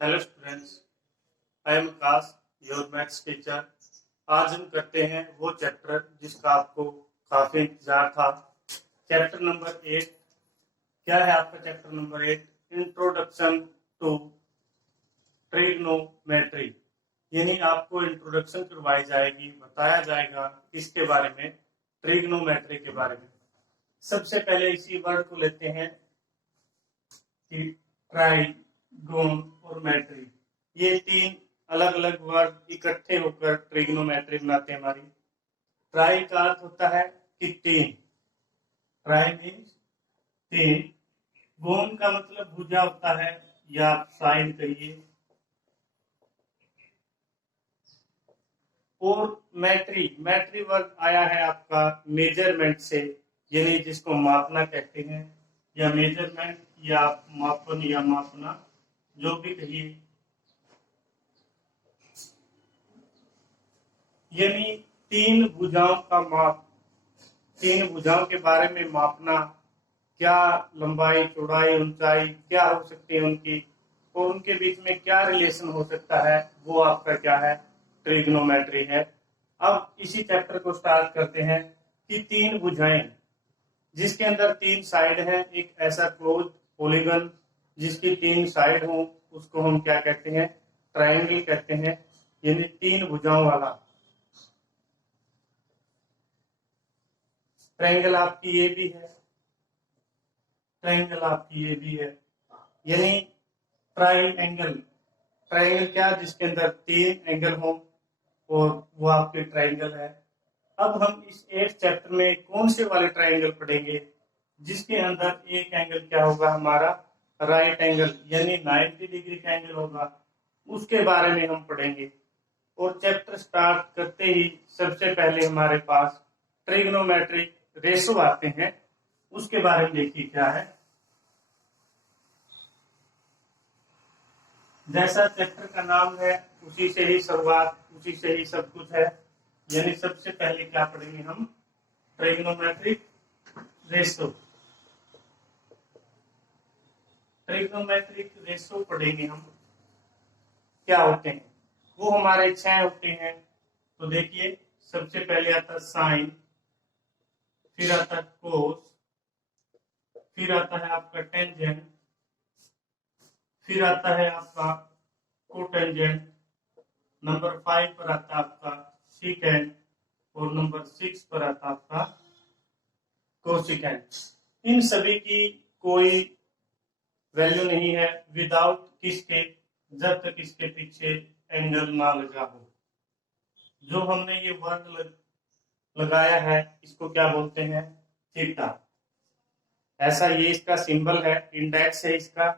Hello students, I am Akash, your maths teacher. आज हम करते हैं वो चैप्टर जिसका आपको काफी इंतजार था। Chapter number 8। क्या है आपका chapter number 8? Introduction to trigonometry. यानी आपको इंट्रोडक्शन करवाई जाएगी, बताया जाएगा किसके बारे में? ट्रिग्नोमेट्री के बारे में। सबसे पहले इसी वर्ड को लेते हैं कि ट्राइगोन और मेट्री, ये तीन अलग अलग वर्ड इकट्ठे होकर ट्रिग्नोमेट्री बनाते हैं हमारी। ट्राई का अर्थ होता है कि तीन, ट्राई मीन्स तीन। गोन का मतलब भुजा होता है, या आप साइन कहिए। और मैट्री, मैट्री वर्ड आया है आपका मेजरमेंट से, यानी जिसको मापना कहते हैं, या मेजरमेंट या मापन या मापना, जो भी कहिए। यानी तीन भुजाओं का माप, तीन भुजाओं के बारे में मापना, क्या लंबाई चौड़ाई ऊंचाई क्या हो सकती है उनकी, और उनके बीच में क्या रिलेशन हो सकता है, वो आपका क्या है? ट्रिग्नोमेट्री है। अब इसी चैप्टर को स्टार्ट करते हैं कि तीन भुजाएं जिसके अंदर तीन साइड है, एक ऐसा क्लोज पॉलीगन जिसकी तीन साइड हो, उसको हम क्या कहते हैं? ट्रायंगल कहते हैं। यानी तीन भुजाओं वाला ट्रायंगल आपकी ये भी है, ट्रायंगल आपकी ये भी है। यानी ट्रायंगल, ट्रायंगल क्या? जिसके अंदर तीन एंगल हो, और वो आपके ट्रायंगल है। अब हम इस 8th चैप्टर में कौन से वाले ट्रायंगल पढ़ेंगे? जिसके अंदर एक एंगल क्या होगा हमारा? राइट एंगल, यानी 90 डिग्री का एंगल होगा, उसके बारे में हम पढ़ेंगे। और चैप्टर स्टार्ट करते ही सबसे पहले हमारे पास ट्रिग्नोमेट्रिक रेशो आते हैं, उसके बारे में देखिए क्या है। जैसा चैप्टर का नाम है उसी से ही शुरुआत, उसी से ही सब कुछ है। यानी सबसे पहले क्या पढ़ेंगे हम? Trigonometric ratio. ट्रिग्नोमेट्रिक रेशो पढ़ेंगे हम। क्या होते हैं वो? हमारे 6 होते हैं। तो देखिए, सबसे पहले आता साइन, फिर आता कोस, फिर आता है आपका टेंजेंट, फिर आता है आपका कोटेंजेंट, नंबर 5 पर आता है आपका सीकेंट, और नंबर 6 पर आता है आपका कोसिकेंट। इन सभी की कोई वैल्यू नहीं है विदाउट किसके? जब तक इसके पीछे एंगल ना लगा हो। जो हमने ये वर्ड लगाया है इसको क्या बोलते हैं? थीटा। ऐसा ये इसका सिंबल है, इंडेक्स है इसका,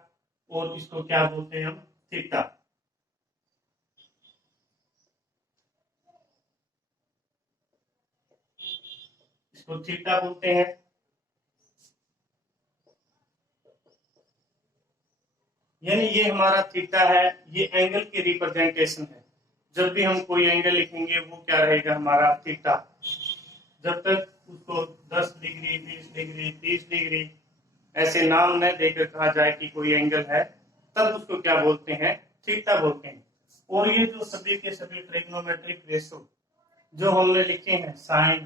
और इसको क्या बोलते हैं हम? थीटा। इसको थीटा बोलते हैं। यानी ये हमारा थीटा है, ये एंगल की रिप्रेजेंटेशन है। जब भी हम कोई एंगल लिखेंगे वो क्या रहेगा हमारा? थीटा। जब तक उसको 10 डिग्री 20 डिग्री 30 डिग्री ऐसे नाम न देकर कहा जाए कि कोई एंगल है, तब उसको क्या बोलते हैं? थीटा बोलते हैं। और ये जो सभी के सभी ट्रिग्नोमेट्रिक रेशो जो हमने लिखे हैं, sine,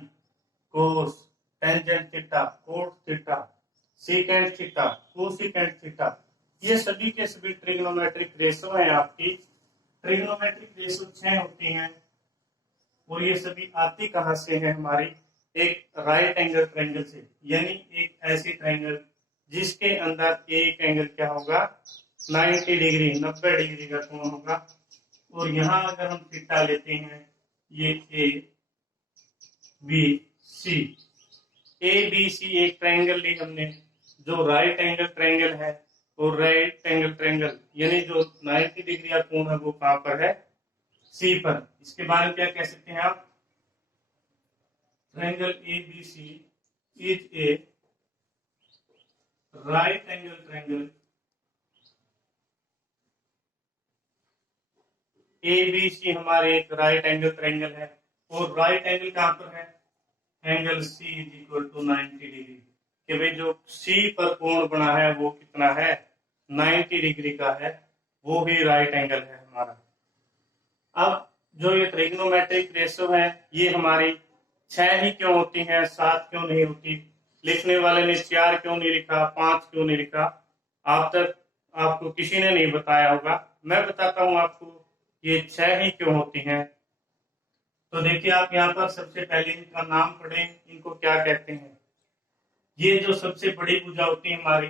cos, tangent theta, cot theta, secant theta, cosecant theta, ये सभी के सभी ट्रिग्नोमेट्रिक रेशो हैं आपकी। ट्रिग्नोमेट्रिक रेशो 6 होती हैं, और ये सभी आती कहां से है हमारी? एक राइट एंगल ट्रायंगल से। यानी एक ऐसी ट्रायंगल जिसके अंदर एक एंगल क्या होगा? 90 डिग्री, 90 डिग्री का कोण होगा। और यहां अगर हम थीटा लेते हैं, ये ए बी सी, ए बी सी एक ट्रायंगल ली हमने, जो राइट एंगल ट्रायंगल है। और राइट एंगल ट्रायंगल यानी जो 90 डिग्री का कोण है वो कहां पर है? सी पर। इसके बारे में क्या कह सकते हैं आप? Triangle A B C is a right angle triangle. A B C हमारे एक राइट एंगल ट्रायंगल है। और राइट एंगल कहां पर है? Angle C is equal to 90 degree. कि भाई जो सी पर कोण बना है वो कितना है? 90 डिग्री का है। वो भी राइट एंगल है हमारा। अब जो ये ट्रिग्नोमेट्रिक रेशो है, ये हमारी 6 ही क्यों होती हैं, 7 क्यों नहीं होती? लिखने वाले ने 4 क्यों नहीं लिखा, 5 क्यों नहीं लिखा? आप तक आपको किसी ने नहीं बताया होगा, मैं बताता हूं आपको ये 6 ही क्यों होती हैं। तो देखिए, आप यहाँ पर सबसे पहले इनका नाम पढ़ें, इनको क्या कहते हैं। ये जो सबसे बड़ी भुजा होती है हमारी,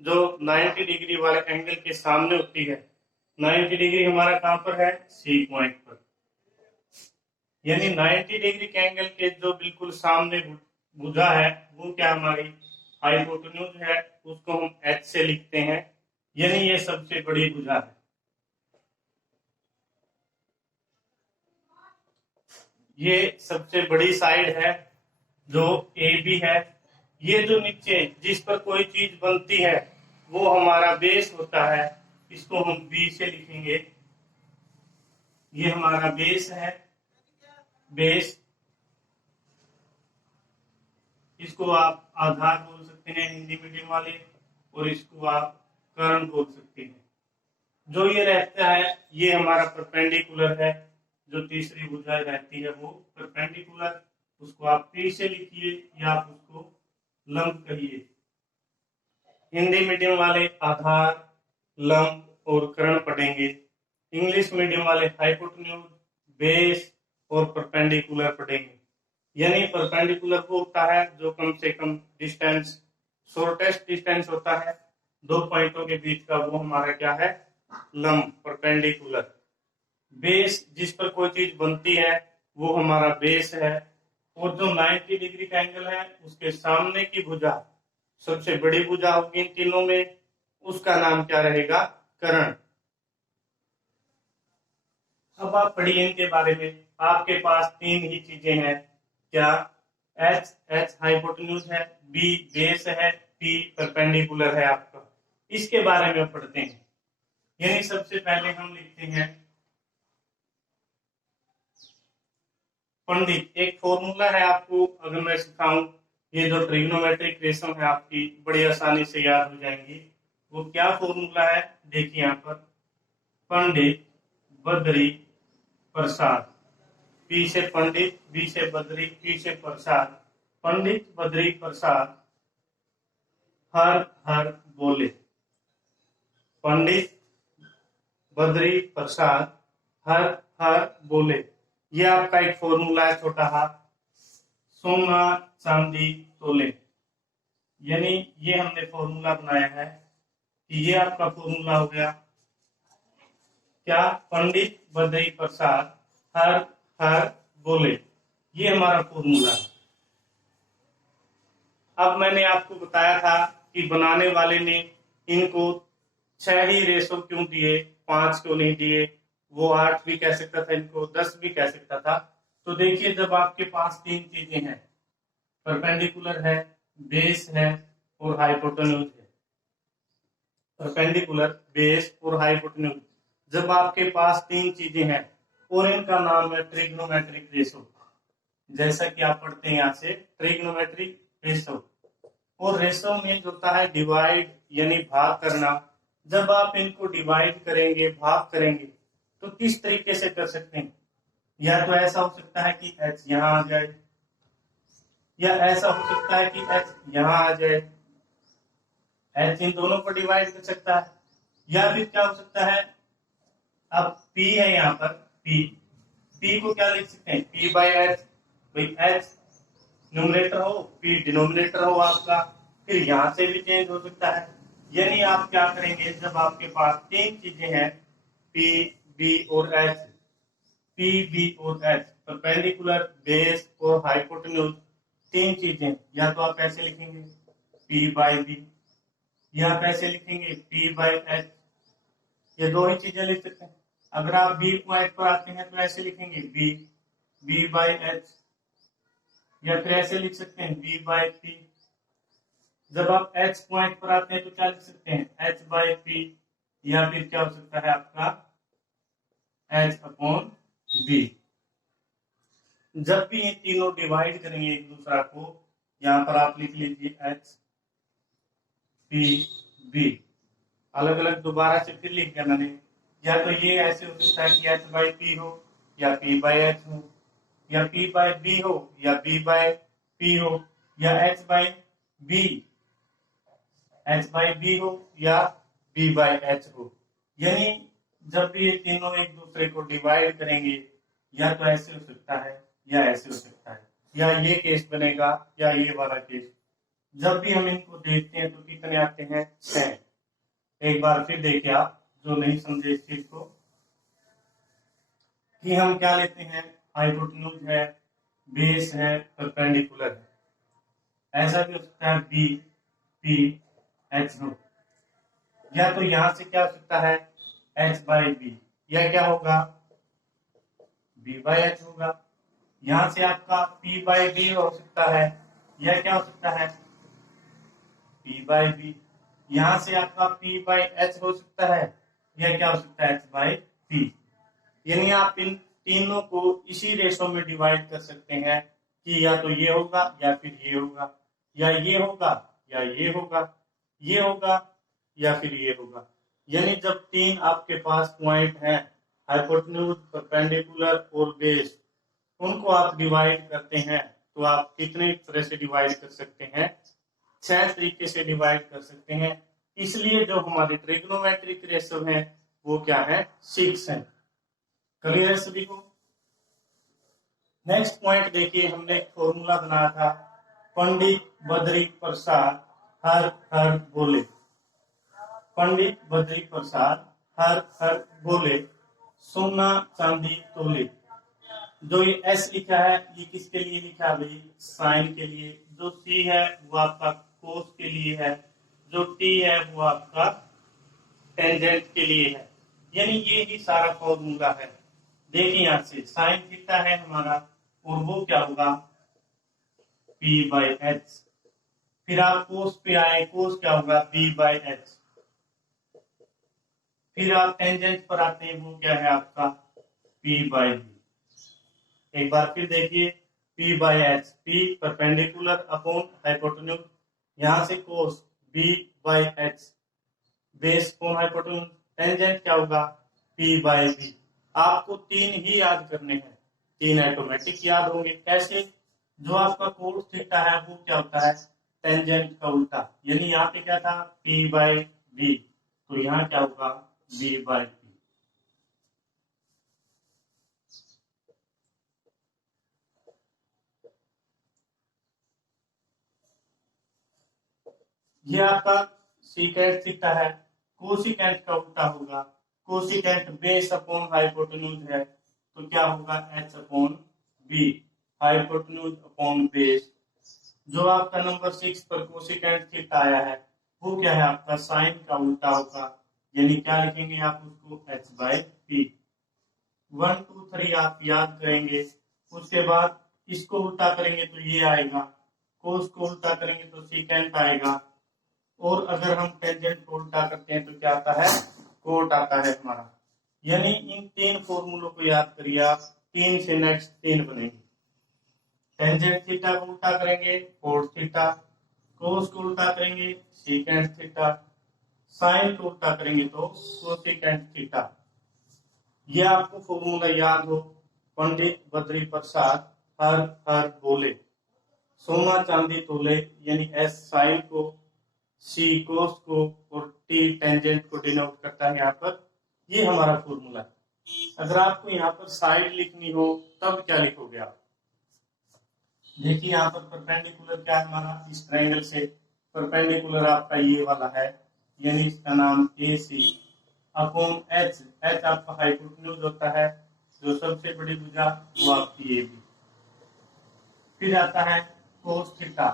जो 90 डिग्री वाले एंगल के सामने होती है, 90 डिग्री हमारा कहां पर है? सी पॉइंट पर। यानी 90 डिग्री के एंगल के जो बिल्कुल सामने भुजा है, वो क्या हमारी हाइपोटेन्यूज है, उसको हम एच से लिखते हैं। यानी ये सबसे बड़ी भुजा है। ये सबसे बड़ी साइड है जो ए बी है। ये जो नीचे जिस पर कोई चीज बनती है, वो हमारा बेस होता है, इसको हम बी से लिखेंगे। ये हमारा बेस है, बेस। इसको आप आधार बोल सकते हैं हिंदी मीडियम वाले, और इसको आप कर्ण बोल सकते हैं। जो ये रहता है, ये हमारा परपेंडिकुलर है। जो तीसरी भुजा रहती है वो परपेंडिकुलर, उसको आप पी से लिखिए या आप उसको लंब कहिए। हिंदी मीडियम वाले आधार, लंब और कर्ण पढ़ेंगे। इंग्लिश मीडियम वाले हाइपोटेन्यूज, बेस और परपेंडिकुलर पढ़ेंगे। यानी परपेंडिकुलर वो होता है जो कम से कम डिस्टेंस, शॉर्टेस्ट डिस्टेंस होता है दो पॉइंटों के बीच का, वो हमारा क्या है? लंब, परपेंडिकुलर। बेस जिस पर कोई चीज बनती है, वो हमारा बेस है। और जो 90 डिग्री का एंगल है, उसके सामने की भुजा, सबसे बड़ी भुजा होगी इन तीनों में, उसका नाम क्या रहेगा? कर्ण। अब आप पढ़िए इनके बारे में। आपके पास 3 ही चीजें हैं। क्या? एच, एच हाइपोटेन्यूज है, बी बेस है, पी परपेंडिकुलर है आपका। इसके बारे में पढ़ते हैं। यानी सबसे पहले हम लिखते हैं पंडित। एक फॉर्मूला है, आपको अगर मैं सिखाऊं, ये जो ट्रिग्नोमेट्रिक रेशो है आपकी बड़ी आसानी से याद हो जाएंगी। वो क्या फॉर्मूला है? देखिए यहाँ पर, पंडित बद्री प्रसाद। पी से पंडित, बी से बद्री, पी से प्रसाद। पंडित बद्री प्रसाद हर हर बोले। पंडित बद्री प्रसाद हर हर बोले। ये आपका एक फॉर्मूला है, छोटा हाथ। सोना चांदी तोले। यानी ये हमने फॉर्मूला बनाया है कि ये आपका फॉर्मूला हो गया क्या? पंडित बद्री प्रसाद हर हर बोले। ये हमारा फॉर्मूला है। अब मैंने आपको बताया था कि बनाने वाले ने इनको 6 ही रेशो क्यों दिए, 5 क्यों नहीं दिए? वो 8 भी कह सकता था, इनको 10 भी कह सकता था। तो देखिए, जब आपके पास 3 चीजें हैं, परपेंडिकुलर है, बेस है और हाइपोटेन्यूज है। परपेंडिकुलर, बेस और हाइपोटेन्यूज, जब आपके पास 3 चीजें हैं और इनका नाम है ट्रिग्नोमेट्रिक रेशो। जैसा कि आप पढ़ते हैं यहाँ से, ट्रिग्नोमेट्रिक रेशो। और रेशो में जो होता है डिवाइड, यानी भाग करना। जब आप इनको डिवाइड करेंगे, भाग करेंगे, तो किस तरीके से कर सकते हैं? या तो ऐसा हो सकता है कि h यहां आ जाए, या ऐसा हो सकता है कि h यहां आ जाए। h इन दोनों पर डिवाइड कर सकता है। या फिर क्या हो सकता है, अब p है यहाँ पर, p को क्या लिख सकते हैं? p by H. भाई h न्यूमरेटर हो, p डिनोमिनेटर हो आपका, फिर यहां से भी चेंज हो सकता है। यानी आप क्या करेंगे, जब आपके पास 3 चीजें हैं, p, b और h, p, b और h, परपेंडिकुलर, बेस और हाइपोटेन्यूज, 3 चीजें, या तो आप ऐसे लिखेंगे p बाई बी, या आप ऐसे लिखेंगे p बाई एच। ये 2 ही चीजें लिख सकते हैं। अगर आप बी पॉइंट पर आते हैं तो ऐसे लिखेंगे बी बाई एच, या फिर ऐसे लिख सकते हैं बी बाई पी। जब आप एच पॉइंट पर आते हैं तो क्या लिख सकते हैं? एच बाई पी, या फिर क्या हो सकता है आपका एच अपॉन बी। जब भी ये तीनों डिवाइड करेंगे एक दूसरा को, यहां पर आप लिख लीजिए एच पी बी, अलग अलग दोबारा से फिर लिख दिया मैंने, या तो ये ऐसे हो सकता है कि h बाई पी हो या p बाई h हो, या p बाई b हो या b बाई p हो, या h बाई b हो या b बाई h हो। यानी जब भी ये तीनों एक दूसरे को डिवाइड करेंगे या तो ऐसे हो सकता है या ऐसे हो सकता है, या ये केस बनेगा या ये वाला केस। जब भी हम इनको देखते हैं तो कितने आते हैं? 6। एक बार फिर देखिए आप जो नहीं समझे इस चीज को, कि हम क्या लेते हैं, हाइपोटेन्यूज है, बेस है, परपेंडिकुलर है। ऐसा भी हो सकता है बी पी एच नो, या तो यहां से क्या हो सकता है एच बाई बी, या क्या होगा बी बाई एच होगा। यहां से आपका पी बाई बी हो सकता है, या क्या हो सकता है पी बाई बी। यहां से आपका पी बाई एच हो सकता है, या क्या हो सकता है एच बाई पी। यानी आप इन तीनों को इसी रेशो में डिवाइड कर सकते हैं कि या तो ये होगा या फिर ये होगा, या ये होगा या ये होगा, ये होगा या फिर ये होगा। यानी जब तीन आपके पास पॉइंट हैं, हाइपोटेन्यूज, परपेंडिकुलर और बेस, उनको आप डिवाइड करते हैं तो आप कितने तरह से डिवाइड कर सकते हैं? 6 तरीके से डिवाइड कर सकते हैं। इसलिए जो हमारे ट्रिग्नोमेट्रिक रेशो है वो क्या है? 6 है। क्लियर है सभी को? नेक्स्ट पॉइंट देखिए, हमने एक फॉर्मूला बनाया था, पंडित बद्री प्रसाद हर हर बोले। पंडित बद्री प्रसाद हर हर बोले, सोना चांदी तोले। जो ये एस लिखा है ये किसके लिए लिखा है भाई? साइन के लिए। जो सी है वो आपका कोस के लिए है, जो टी है वो आपका टेंजेंट के लिए है। यानी ये ही सारा फॉर्मूला है। देखिए यहां से साइन थीटा है हमारा, और वो क्या होगा पी बाई एच। फिर आप कोस पे आए, कोस क्या होगा बी बाई एच। फिर आप टेंजेंट पर आते हैं, वो क्या है आपका पी बाई बी। एक बार फिर देखिए P by H, P perpendicular upon hypotenuse, यहां से cos B by H, base upon hypotenuse, tangent क्या होगा पी बाई बी। आपको तीन ही याद करने हैं, तीन ऑटोमेटिक याद होंगे। कैसे? जो आपका कोस थीटा है वो क्या होता है टेंजेंट का उल्टा। यानी यहाँ पे क्या था पी बाई बी, तो यहाँ क्या होगा बी बाई बी। ये आपका सीकेंट थीटा है, कोसिकेंट का उल्टा होगा। कोसिकेंट बेस अपॉन हाइपोटेन्यूज है, तो क्या होगा H upon B, hypotenuse upon base. जो आपका नंबर 6 पर कोसिकेंट थीटा आया है वो क्या है आपका साइन का उल्टा होगा। यानी क्या लिखेंगे आप उसको एच बाई पी। 1 2 3 आप याद करेंगे, उसके बाद इसको उल्टा करेंगे तो ये आएगा, कोस को उल्टा करेंगे तो सीकेंट आएगा, और अगर हम टेंजेंट को उल्टा करते हैं तो क्या आता है कोट आता है हमारा। यानी इन तीन फॉर्मूलों को याद करिए आप, तीन से नेक्स्ट तीन बनेंगे। टेंजेंट थीटा को उल्टा करेंगे कोट थीटा, कोस को उल्टा करेंगे सीकेंट थीटा, साइन को उल्टा करेंगे तो कोसिकेंट थीटा। ये आपको फॉर्मूला याद हो, पंडित बद्री प्रसाद हर हर बोले, सोना चांदी तोले। यानी एस साइन को, सी कोस को, और टी टेंजेंट को डिनोट करता है यहाँ पर। ये हमारा फॉर्मूला है। अगर आपको यहाँ पर साइड लिखनी हो तब क्या लिखोगे आप? देखिए यहाँ पर परपेंडिकुलर क्या है हमारा, इस ट्रायंगल से परपेंडिकुलर आपका ये वाला है, यानी इसका नाम ए सी अपॉन एच। एच आपका हाइपोटेन्यूज होता है, जो सबसे बड़ी भुजा वो आपकी ए बी। फिर आता है कोस थीटा,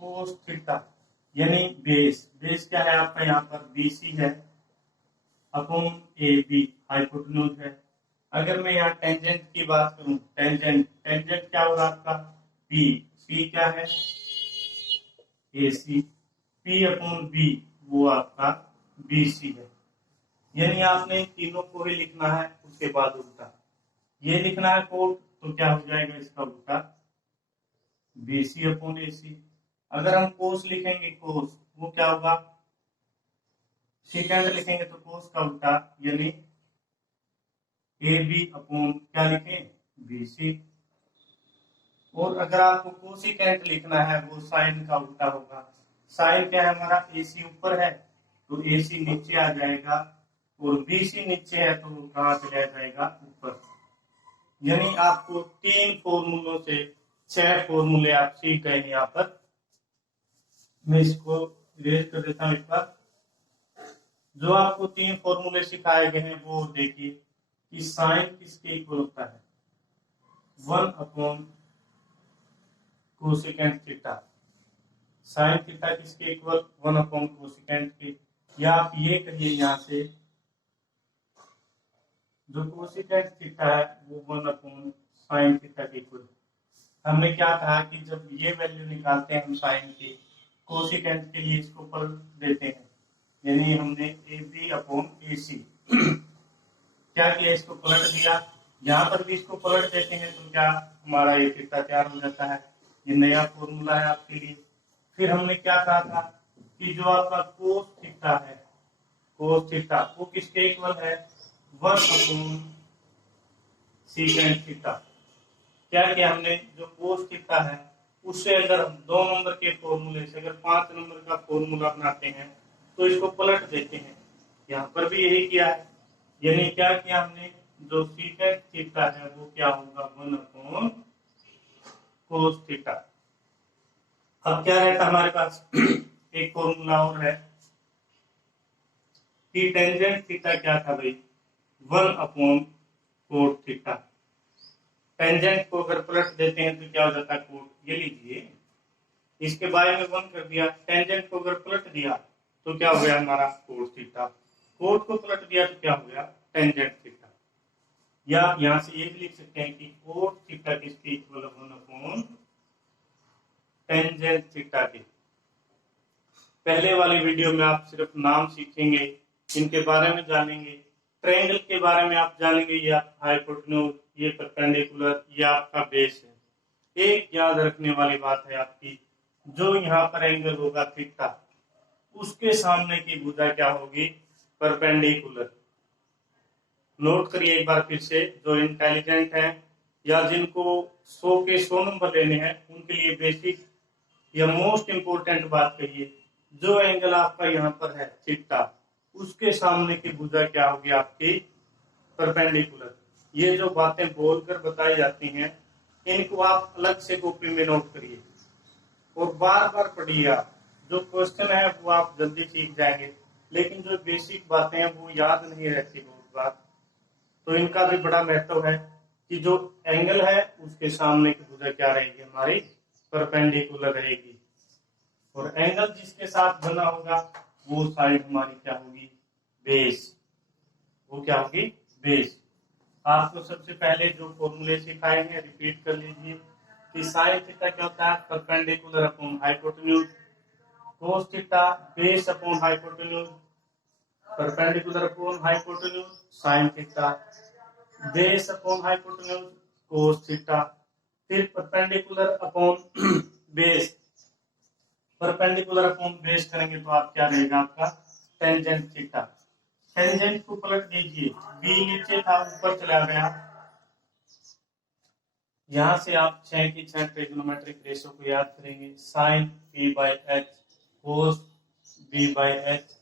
कोस थीटा यानी बेस, बेस क्या है आपका यहाँ पर बी सी है, अपॉन ए बी हाइपोटेन्यूज है। अगर मैं यहाँ टेंजेंट की बात करूं, टेंजेंट टेंजेंट क्या होगा आपका बी, सी क्या है ए सी, पी अपॉन बी वो आपका बी सी है। यानी आपने तीनों को ही लिखना है, उसके बाद उल्टा ये लिखना है कोट, तो क्या हो जाएगा इसका उल्टा बी सी अपॉन ए सी। अगर हम कोस लिखेंगे कोस, वो क्या होगा, सेकेंड लिखेंगे तो कोस का उल्टा यानी ए बी अपॉन क्या लिखें, बी सी। और अगर आपको कोसिकेंट लिखना है वो साइन का उल्टा होगा। साइन क्या है हमारा, ए सी ऊपर है तो ए सी नीचे आ जाएगा, और बी सी नीचे है तो वो कहाँ चला जाएगा, ऊपर। यानी आपको 3 फॉर्मूलों से 6 फॉर्मूले आप सीख गए हैं यहाँ पर। मैं इसको इरेज कर देता हूँ एक बार। जो आपको 3 फॉर्मूले सिखाए गए हैं वो देखिए कि साइन किसके इक्वल होता है, 1 upon cosecant theta. Sine theta किसके इक्वल, 1 अपॉन कोसेकेंट के। या आप ये करिए यहाँ से, जो कोसेकेंट थीटा है वो 1 अपॉन साइन थीटा के इक्वल। हमने क्या कहा कि जब ये वैल्यू निकालते हैं हम साइन की, कोसेकेंट के लिए इसको पलट देते हैं, यानी हमने ए बी अपॉन ए सी क्या किया, इसको पलट दिया। यहाँ पर भी इसको पलट देते हैं तो क्या हमारा ये थीटा तैयार हो जाता है। ये नया फॉर्मूला है आपके लिए। फिर हमने क्या कहा था कि जो आपका कोस थीटा है, कोस थीटा वो किसके इक्वल है, 1 अपॉन सीकेंट थीटा। क्या किया हमने, जो कोस थीटा है उससे अगर 2 नंबर के फॉर्मूले से अगर 5 नंबर का फॉर्मूला बनाते हैं तो इसको पलट देते हैं। यहाँ पर भी यही किया है, यानी क्या किया हमने, जो सीकेंट थीटा है वो क्या होगा, 1 अपॉन कोस थीटा। अब क्या रहता हमारे पास एक फॉर्मूला और है कि टेंजेंट थीटा क्या था भाई, 1 अपॉन कोट थीटा। टेंजेंट को अगर पलट देते हैं तो क्या हो जाता है, कोट। ये लीजिए, इसके बारे में 1 कर दिया, टेंजेंट को अगर पलट दिया तो क्या हो गया हमारा, कोट थीटा। कोट को पलट दिया तो क्या हो गया, टेंजेंट थीटा। या आप यहां से ये भी लिख सकते हैं कि कोट थीटा किसके इक्वल, 1 अपॉन टेंजेंट थीटा के। पहले वाली वीडियो में आप सिर्फ नाम सीखेंगे, इनके बारे में जानेंगे। ट्रायंगल के बारे में आप जानेंगे, ये हाइपोटेन्यूज, ये परपेंडिकुलर, ये आपका बेस है। एक याद रखने वाली बात है आपकी, जो यहाँ पर एंगल होगा थीटा, उसके सामने की भुजा क्या होगी, परपेंडिकुलर। नोट करिए एक बार फिर से, जो इंटेलिजेंट हैं या जिनको 100 के 100 नंबर लेने हैं उनके लिए बेसिक या मोस्ट इंपोर्टेंट बात कहिए, जो एंगल आपका यहाँ पर है थीटा, उसके सामने की भुजा क्या होगी आपकी, परपेंडिकुलर। ये जो बातें बोलकर बताई जाती हैं इनको आप अलग से कॉपी में नोट करिए और बार बार पढ़िए। आप जो क्वेश्चन है वो आप जल्दी सीख जाएंगे, लेकिन जो बेसिक बातें हैं वो याद नहीं रहती बहुत बार। तो इनका भी बड़ा महत्व है कि जो एंगल है उसके सामने की भुजा क्या रहेगी, हमारी परपेंडिकुलर रहेगी। और एंगल जिसके साथ बना होगा वो साइड हमारी क्या होगी, बेस। वो क्या होगी, बेस। आपको सबसे पहले जो फॉर्मूले सिखाए हैं रिपीट कर लीजिए कि साइन थीटा क्या होता है, perpendicular upon hypotenuse. Cos theta base upon hypotenuse, perpendicular upon hypotenuse sine theta, base upon hypotenuse cos theta. फिर perpendicular upon base, perpendicular upon base करेंगे तो आप क्या रहेगा आपका, टेंजेंट थीटा। टेंजेंट को पलट दीजिए, बी नीचे था ऊपर चला गया। यहां से आप 6 की 6 ट्रिग्नोमेट्रिक रेशो को याद करेंगे, sine P by H, cos B by H,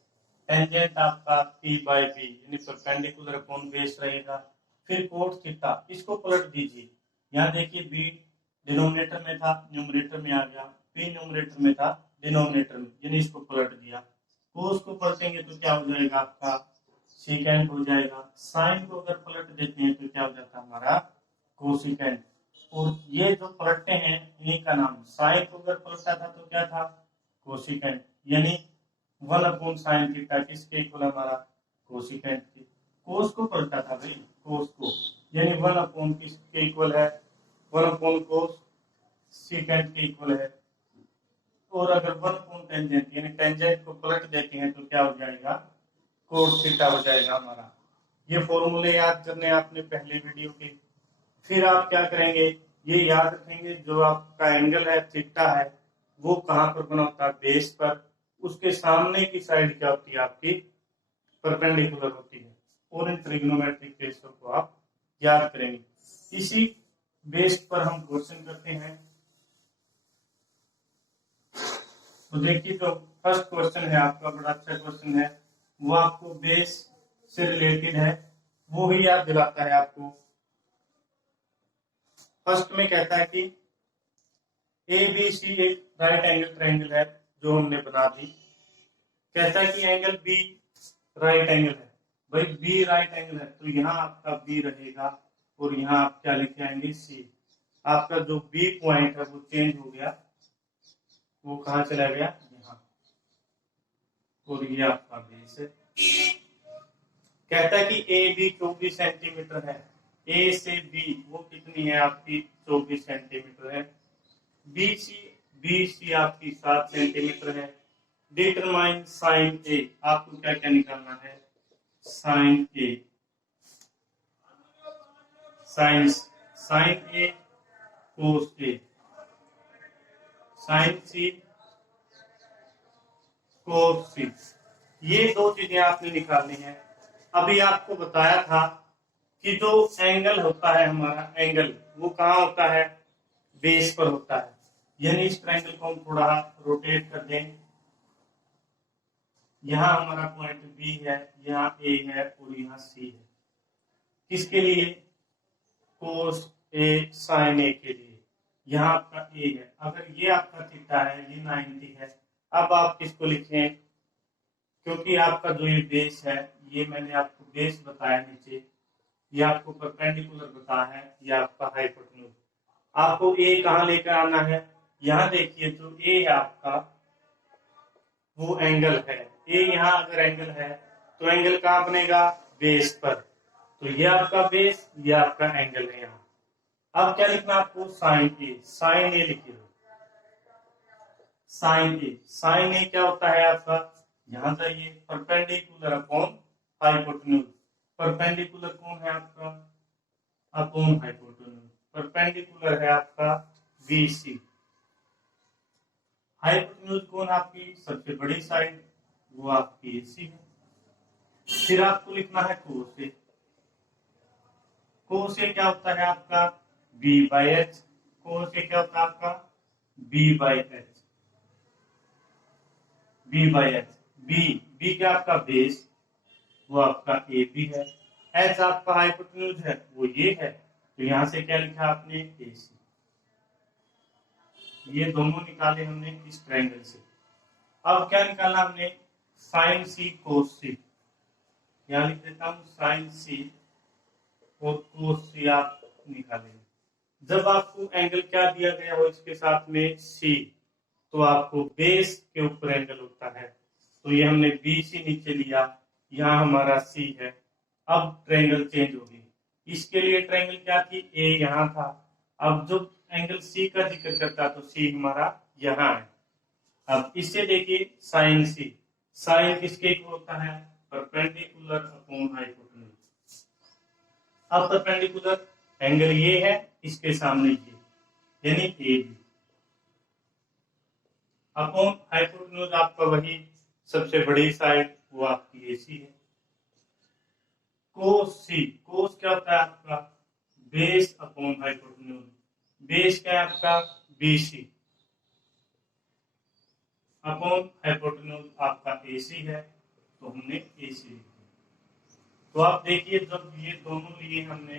tangent आपका पी बाई बी, यानी परपेंडिकुलर अपॉन बेस रहेगा। फिर कोट थीटा, इसको पलट दीजिए। यहाँ देखिए बी डिनोमिनेटर में था, न्यूमरेटर में आ गया, पी न्यूमरेटर में था, डिनोमिनेटर में, यानी इसको पलट दिया। कोस को पलटेंगे तो क्या हो जाएगा आपका, सीकेंट हो जाएगा। साइन को अगर पलट देते हैं तो क्या हो जाता है हमारा, कोसिकेंट। और ये जो पलटते हैं इन्हीं का नाम, साइन को अगर पलटा था तो क्या था, कोसिकेंट। यानी 1 अपॉन साइन थीटा किसके इक्वल हमारा, कोसिकेंट के। कोस को पलटा था भाई, कोस को, यानी 1 अपॉन किसके इक्वल है, 1 अपॉन कोस सीकेंट के इक्वल है। और अगर 1 अपॉन टेंजेंट, यानी टेंजेंट को पलट देते हैं तो क्या हो जाएगा, कोस थीटा हो जाएगा हमारा। ये फॉर्मूले याद करने आपने पहले वीडियो के। फिर आप क्या करेंगे, ये याद रखेंगे जो आपका एंगल है थीटा है वो कहां पर बना होता है, बेस पर। उसके सामने की साइड क्या होती है आपकी, परपेंडिकुलर होती है। और इन ट्रिग्नोमेट्रिक रेशो को आप याद करेंगे। इसी बेस पर हम क्वेश्चन करते हैं। तो देखिए, तो फर्स्ट क्वेश्चन है आपका, बड़ा अच्छा क्वेश्चन है, वो आपको बेस से रिलेटेड है, वो ही याद दिलाता है आपको। फर्स्ट में कहता है कि ए बी सी एक राइट एंगल ट्रायंगल है, जो हमने बना दी। कहता है कि एंगल बी राइट एंगल है। भाई बी राइट एंगल है तो यहाँ आपका बी रहेगा और यहाँ आप क्या लिखे आएंगे, सी। आपका जो बी पॉइंट है वो चेंज हो गया, वो कहाँ चला गया, यहाँ। और ये आपका बेस है। कहता है कि ए बी 24 सेंटीमीटर है। ए से बी वो कितनी है आपकी, 24 सेंटीमीटर है। बी सी आपकी 7 सेंटीमीटर है। डिटरमाइन साइन ए, आपको क्या क्या निकालना है, साइन ए, साइन साइन ए कोस ए, साइन सी कोस सी। ये दो चीजें आपने निकालनी है। अभी आपको बताया था कि जो एंगल होता है हमारा, एंगल वो कहाँ होता है, बेस पर होता है। यानी इस ट्रायंगल को हम थोड़ा रोटेट कर दें। यहाँ हमारा पॉइंट बी है, यहाँ ए है और यहाँ सी है। किसके लिए, कोस ए साइन ए के लिए। यहाँ आपका ए है, अगर ये आपका थीटा है, ये 90 है। अब आप किसको लिखें, क्योंकि आपका जो ये बेस है, ये मैंने आपको बेस बताया नीचे, ये आपको परपेंडिकुलर बताया है, ये आपका हाइपोटेन्यूज। आपको ए कहाँ लेकर आना है, यहाँ देखिए, जो ए है आपका वो एंगल है। ए यहाँ अगर एंगल है तो एंगल कहाँ बनेगा, बेस पर। तो ये आपका बेस, ये आपका एंगल है यहाँ। अब क्या लिखना आपको, साइन ए, साइन ए लिखिए। साइन ए, साइन ए क्या होता है आपका, यहां जाइए, परपेंडिकुलर अपॉन हाइपोटेन्यूज। परपेंडिकुलर कौन है आपका, अपॉन हाइपोटेन्यूज। परपेंडिकुलर है आपका बीसी। हाइपोटेन्यूज कौन आपकी, सबसे बड़ी साइड, वो आपकी एसी है। फिर आपको लिखना है कोस ए। कोस ए क्या होता है आपका, B by H. Cos A क्या होता है आपका, B by H, B by H. B, B क्या आपका बेस, वो आपका ए बी है। एच आपका हाइपोटेन्यूज है, वो ये है। तो यहां से क्या लिखा आपने, ए सी। ये दोनों निकाले हमने इस ट्रायंगल से। अब क्या निकालना हमने, साइन सी कोस सी। यहां लिख देता हूं साइन सी और कोस सी आप निकालेंगे। जब आपको एंगल क्या दिया गया हो इसके साथ में, सी, तो आपको बेस के ऊपर एंगल होता है। तो ये हमने बी सी नीचे लिया, यहाँ हमारा सी है। अब ट्रायंगल चेंज होगी। इसके लिए ट्रायंगल क्या थी, ए यहाँ था। अब जो एंगल सी का जिक्र करता तो सी हमारा यहाँ है। अब इससे देखिए साइन सी, साइन किसके इक्वल होता है, परपेंडिकुलर अपॉन हाइपोटेन्यूज। अब परपेंडिकुलर एंगल ये है, इसके सामने ये, यानी ए बी, अपॉन हाइपोटेन्यूज आपका वही सबसे बड़ी साइड, वो आपकी एसी है। कोस सी, कोस क्या होता है आपका, बेस अपॉन हाइपोटेन्यूज। बेस क्या है आपका, बीसी, अपॉन हाइपोटेन्यूज आपका एसी है। तो हमने एसी लिखा। तो आप देखिए, जब ये दोनों लिए हमने,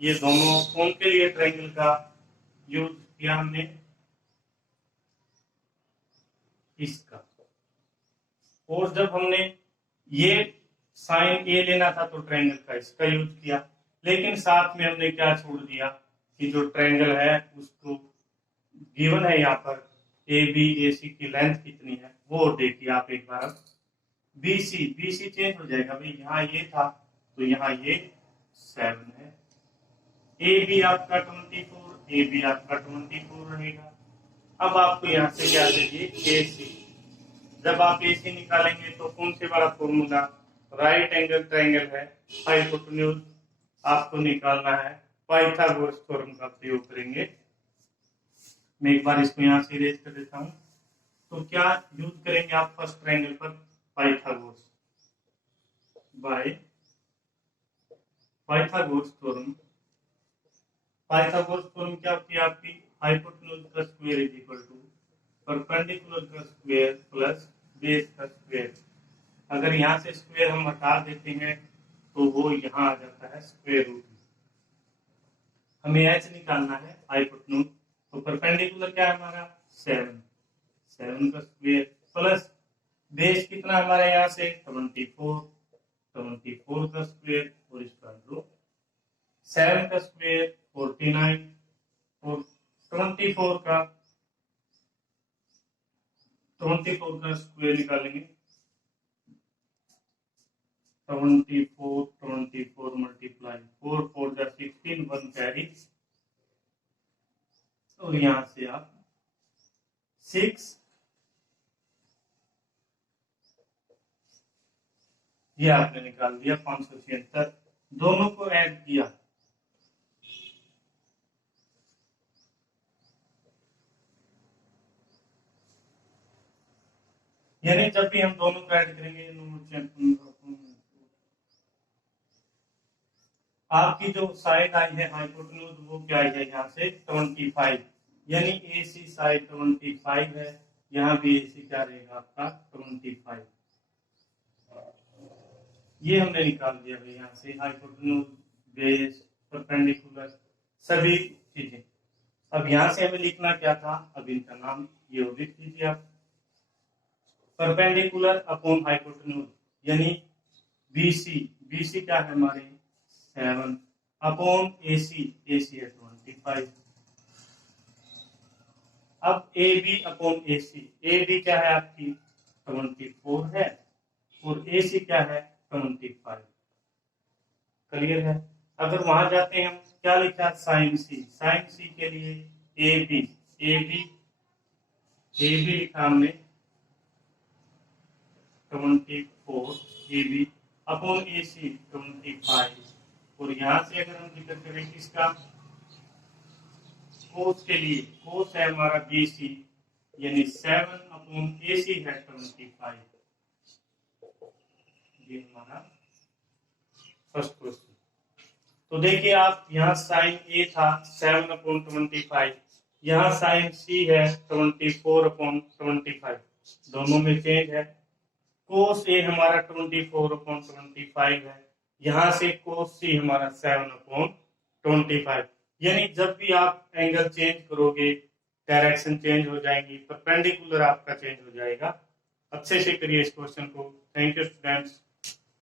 ये दोनों कौन के लिए ट्रायंगल का यूज किया हमने, इसका। और जब हमने ये साइन ए लेना था तो ट्रायंगल का इसका यूज किया। लेकिन साथ में हमने क्या छोड़ दिया कि जो ट्रायंगल है उसको गिवन है यहाँ पर ए बी ए सी की लेंथ कितनी है, वो देखिए आप एक बार। बीसी, बीसी चेंज हो जाएगा भाई, यहाँ ये था तो यहाँ ये 7 है। ए बी आपका 24, ए बी आपका 24 रहेगा। अब आपको यहाँ से क्या चाहिए, ए सी। जब आप ए सी निकालेंगे तो कौन से वाला फॉर्मूला, राइट एंगल ट्रायंगल है, हाइपोटेन्यूज आपको निकालना है, पाइथागोरस थ्योरम का प्रयोग करेंगे। मैं एक बार इसको यहाँ से इरेज कर देता हूँ। तो क्या यूज करेंगे आप फर्स्ट ट्रायंगल पर, पाइथागोरस बाय पाइथागोरस थ्योरम क्या होती है आपकी? हाइपोटेन्यूज का square is equal to perpendicular का स्क्वायर प्लस बेस का स्क्वायर। अगर यहाँ से स्क्वायर हम हटा देते हैं तो वो यहाँ आ जाता है स्क्वायर रूट में। हमें एच निकालना है हाइपोटेन्यूज, तो परपेंडिकुलर क्या है हमारा 7 का स्क्वायर प्लस बेस कितना हमारा यहाँ से 24 का स्क्वायर और इसका लो 7 का स्क्वायर 49 और 24 का स्क्वायर निकालेंगे 24 मल्टीप्लाई 4 4 जा 16 1 कैरी और यहां से आप 6 ये आपने निकाल दिया 576। दोनों को ऐड किया यानी जब भी हम दोनों को ऐड करेंगे आपकी जो साइड आई है हाइपोटेन्यूज वो क्या आई है यहाँ से 25, यानी AC साइड 25 है, यहाँ भी AC क्या रहेगा आपका 25। ये हमने निकाल दिया भाई यहाँ से हाइपोटेन्यूज बेस परपेंडिकुलर सभी चीजें। अब यहाँ से हमें लिखना क्या था? अब इनका नाम ये लिख दीजिए आप, परपेंडिकुलर अपॉन हाइपोटेन्यूज यानी BC क्या है हमारे 7 अपॉन AC है 25। अब AB अपॉन AC, AB क्या है आपकी 24 है और AC क्या है 25। क्लियर है? अगर वहां जाते हैं हम क्या लिखा साइन सी के लिए AB लिखा हमने 24 AB अपॉन AC 25 और यहाँ से अगर हम जिक्र करें किसका कोस के लिए, कोस है हमारा BC यानी 7 अपॉन AC है 25। ये हमारा फर्स्ट क्वेश्चन। तो देखिए आप यहाँ साइन A था 7 अपॉन 25, यहाँ साइन C है 24 अपॉन 25, दोनों में चेंज है। कोस A हमारा 24 अपॉन 25 है, यहाँ से कोस C हमारा 7 अपॉन 25। यानी जब भी आप एंगल चेंज करोगे डायरेक्शन चेंज हो जाएगी, परपेंडिकुलर आपका चेंज हो जाएगा। अच्छे से करिए इस क्वेश्चन को। Thank you students.